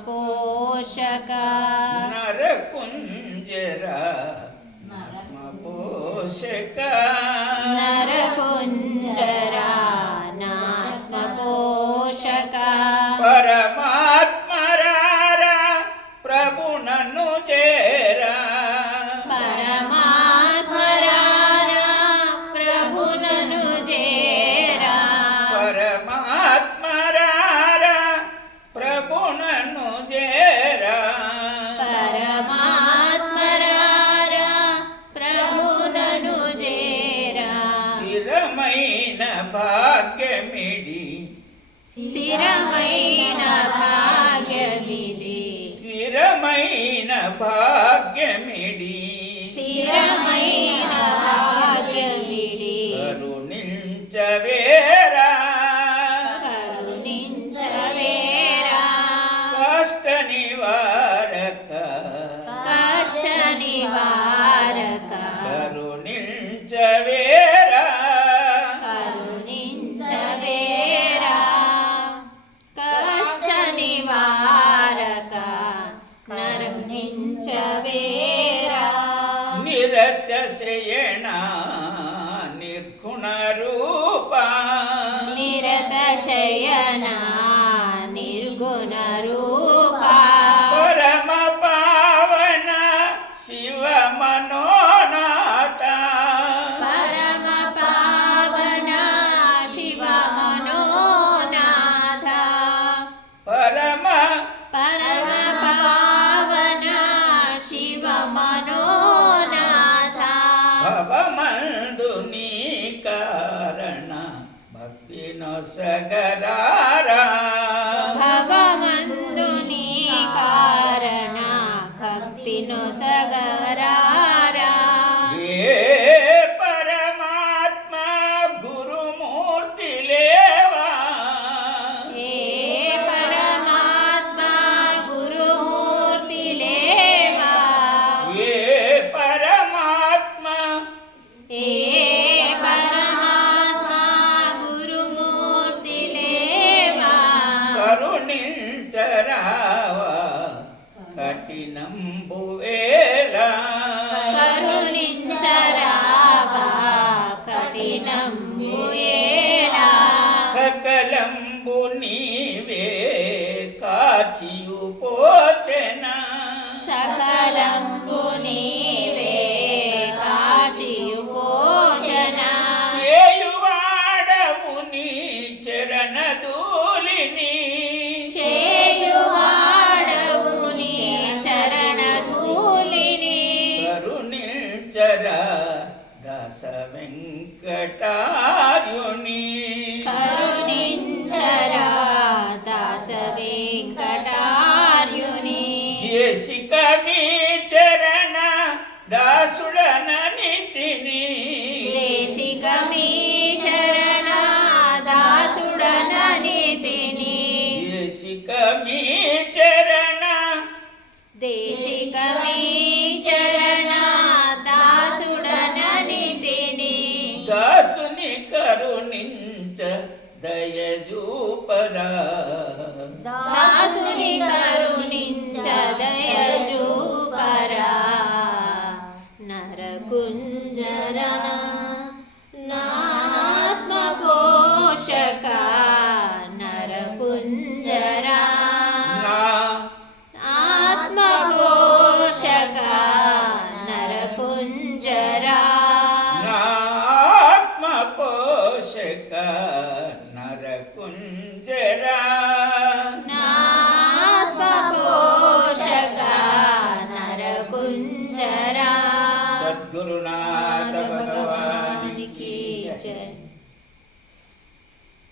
നരകുഞ്ചരാത്മപോഷക നരകുഞ്ചര പോഷക നരകുഞ്ചരാത്മപോഷക പരമാത്മരാര. പ്രഭു നന്നു ജയ భాగ్యమిడి స్థిరమైన భాగ్యమిది. స్థిరమైన భాగ్య కరుణించవేరా నిరతశయణ నిర్గుణ రూప నిరతశయణ మందుని కారణ భక్తి నొసగరారా. భగవందుని కారణ భక్తి నొసగరా దేశికమీ చరణ. దేశికమీ చరణ దాసుడననితిని దాసుని కరుణించ దయజూపరా. ತೋಷಕ ನರಕುಂಜರ ನಾತ್ಮಪೋಷಕ ನರಕುಂಜರ ಸದ್ಗುರುನಾಥ ಭಗವ